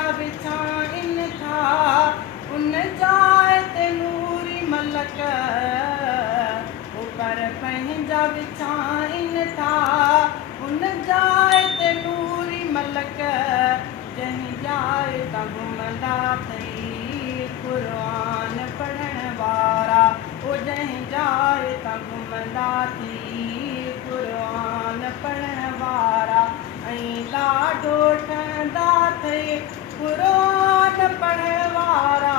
पंहिंजा विछाइनि था उन जाए ते नूरी मलक पर पंहिंजा विछाइनि था उन जाए ते नूरी मलक जंहिं जाए तां घुमंदा अथई क़ुरान पढ़ण वारा जंहिं जाए तां घुमंदा अथई क़ुरान पढ़ण वारा ऐं ॾाढो ठहंदा अथई क़ुरान पढ़ण वारा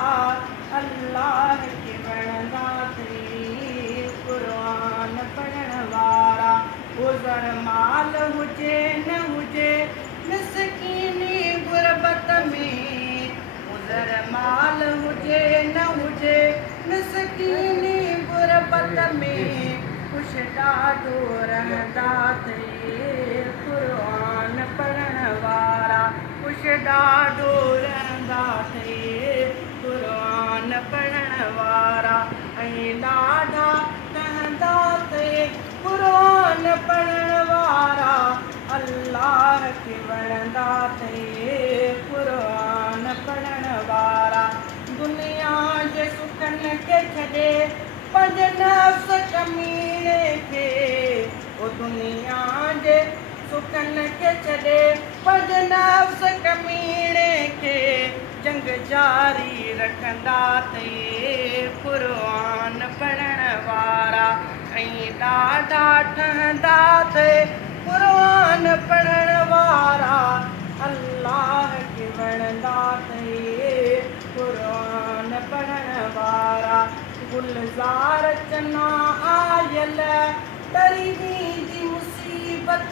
अल्लाह खे वणंदा अथई क़ुरान पढ़ण वारा गुज़र माल हुजे न हुजे मिसकीनी गुरबत में गुज़र माल हुजे न हुजे मिसकीनी गुरबत में ख़ुशि ॾाढो रहंदा अथई क़ुरान पढ़ण वारा ख़ुशि ॾाढो रहंदा अथई क़ुरान पढ़ण वारा ऐं ॾाढा रहंदा अथई क़ुरान पढ़ण वारा अल्लाह खे वणंदा अथई क़ुरान पढ़ण वारा दुनिया जे सुखनि खे छॾे पंहिंजे नफ़्स कमीने खे दुनिया जे सुखनि खे छॾे पंहिंजे नफ़्स कमीने खे जंग जारी रखंदा अथई क़ुरान पढ़ण वारा ऐं ॾाढा ठहंदा अथई क़ुरान पढ़ण वारा अल्लाह खे वणंदा अथई क़ुरान पढ़ण वारा गुलज़ार चना आयल तरी जी मुसीबत